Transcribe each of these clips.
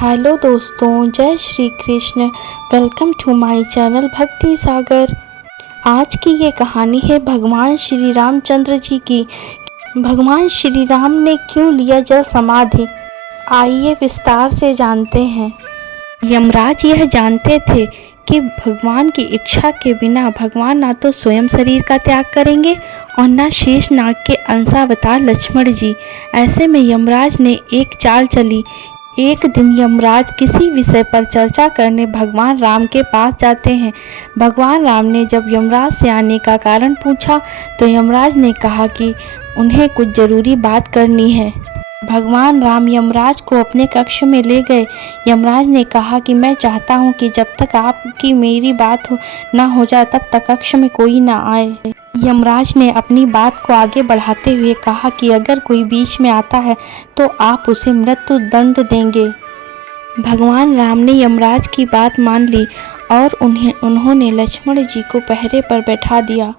Hello दोस्तों, जय Shri Krishna. Welcome to my channel Bhakti Sagar. आज की ये कहानी है भगवान श्री रामचंद्र जी की। भगवान श्री राम ने क्यों लिया जल समाधि, आइए विस्तार से जानते हैं। यमराज यह जानते थे कि भगवान की इच्छा के बिना भगवान ना तो स्वयं शरीर का त्याग करेंगे और ना शेष नाग के अंशावतार लक्ष्मण जी। ऐसे में यमराज ने एक चाल चली। एक दिन यमराज किसी विषय पर चर्चा करने भगवान राम के पास जाते हैं। भगवान राम ने जब यमराज से आने का कारण पूछा तो यमराज ने कहा कि उन्हें कुछ ज़रूरी बात करनी है। भगवान राम यमराज को अपने कक्ष में ले गए। यमराज ने कहा कि मैं चाहता हूँ कि जब तक आपकी मेरी बात ना हो जाए तब तक कक्ष में कोई ना आए। यमराज ने अपनी बात को आगे बढ़ाते हुए कहा कि अगर कोई बीच में आता है तो आप उसे मृत्यु दंड देंगे। भगवान राम ने यमराज की बात मान ली और उन्होंने लक्ष्मण जी को पहरे पर बैठा दिया।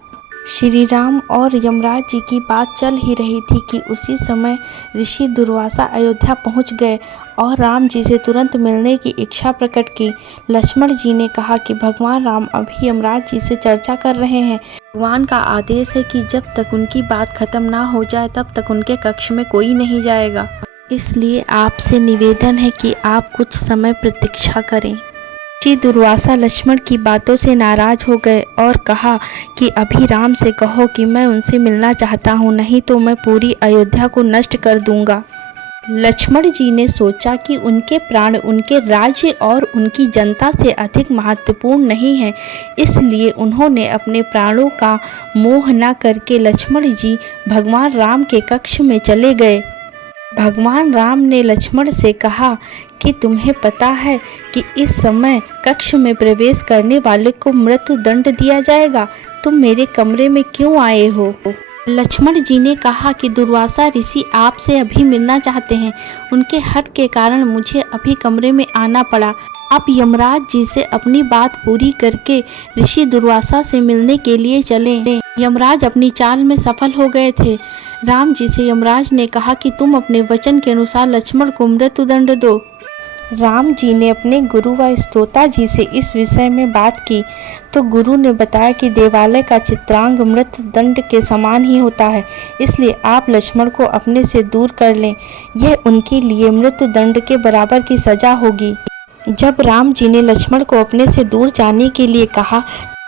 श्री राम और यमराज जी की बात चल ही रही थी कि उसी समय ऋषि दुर्वासा अयोध्या पहुंच गए और राम जी से तुरंत मिलने की इच्छा प्रकट की। लक्ष्मण जी ने कहा कि भगवान राम अभी यमराज जी से चर्चा कर रहे हैं। भगवान का आदेश है कि जब तक उनकी बात खत्म ना हो जाए तब तक उनके कक्ष में कोई नहीं जाएगा, इसलिए आपसे निवेदन है कि आप कुछ समय प्रतीक्षा करें। ऋषि दुर्वासा लक्ष्मण की बातों से नाराज हो गए और कहा कि अभी राम से कहो कि मैं उनसे मिलना चाहता हूँ, नहीं तो मैं पूरी अयोध्या को नष्ट कर दूंगा। लक्ष्मण जी ने सोचा कि उनके प्राण उनके राज्य और उनकी जनता से अधिक महत्वपूर्ण नहीं है, इसलिए उन्होंने अपने प्राणों का मोह न करके लक्ष्मण जी भगवान राम के कक्ष में चले गए। भगवान राम ने लक्ष्मण से कहा कि तुम्हें पता है कि इस समय कक्ष में प्रवेश करने वाले को मृत्यु दंड दिया जाएगा। तुम मेरे कमरे में क्यों आए हो? लक्ष्मण जी ने कहा कि दुर्वासा ऋषि आपसे अभी मिलना चाहते हैं, उनके हट के कारण मुझे अभी कमरे में आना पड़ा। आप यमराज जी से अपनी बात पूरी करके ऋषि दुर्वासा से मिलने के लिए चले। यमराज अपनी चाल में सफल हो गए थे। राम जी से यमराज ने कहा कि तुम अपने वचन के अनुसार लक्ष्मण को मृत्यु दंड दो। राम जी ने अपने गुरु व स्तोता जी से इस विषय में बात की तो गुरु ने बताया कि देवालय का चित्रांग मृत्यु दंड के समान ही होता है, इसलिए आप लक्ष्मण को अपने से दूर कर लें, यह उनके लिए मृत्यु दंड के बराबर की सजा होगी। जब राम जी ने लक्ष्मण को अपने से दूर जाने के लिए कहा,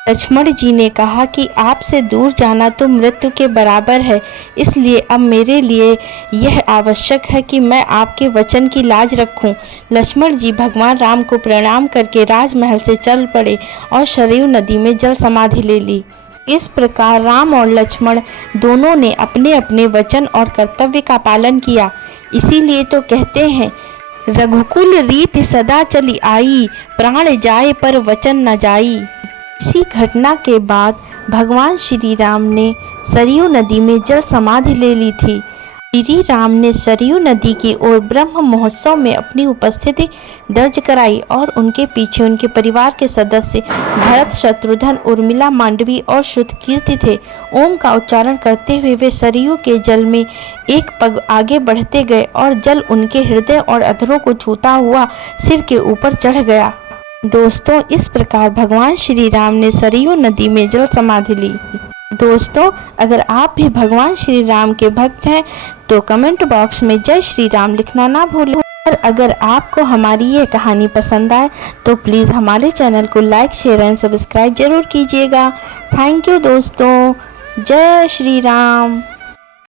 लक्ष्मण जी ने कहा कि आपसे दूर जाना तो मृत्यु के बराबर है, इसलिए अब मेरे लिए यह आवश्यक है कि मैं आपके वचन की लाज रखूं। लक्ष्मण जी भगवान राम को प्रणाम करके राजमहल से चल पड़े और सरयू नदी में जल समाधि ले ली। इस प्रकार राम और लक्ष्मण दोनों ने अपने अपने वचन और कर्तव्य का पालन किया। इसीलिए तो कहते हैं, रघुकुल रीति सदा चली आई, प्राण जाए पर वचन न जाई। इसी घटना के बाद भगवान श्री राम ने सरयू नदी में जल समाधि ले ली थी। श्री राम ने सरयू नदी की ओर ब्रह्म महोत्सव में अपनी उपस्थिति दर्ज कराई और उनके पीछे उनके परिवार के सदस्य भरत, शत्रुघ्न, उर्मिला, मांडवी और श्रुतकीर्ति थे। ओम का उच्चारण करते हुए वे सरयू के जल में एक पग आगे बढ़ते गए और जल उनके हृदय और अधरों को छूता हुआ सिर के ऊपर चढ़ गया। दोस्तों, इस प्रकार भगवान श्री राम ने सरयू नदी में जल समाधि ली। दोस्तों, अगर आप भी भगवान श्री राम के भक्त हैं तो कमेंट बॉक्स में जय श्री राम लिखना ना भूलें। और अगर आपको हमारी ये कहानी पसंद आए तो प्लीज़ हमारे चैनल को लाइक, शेयर एंड सब्सक्राइब जरूर कीजिएगा। थैंक यू दोस्तों, जय श्री राम।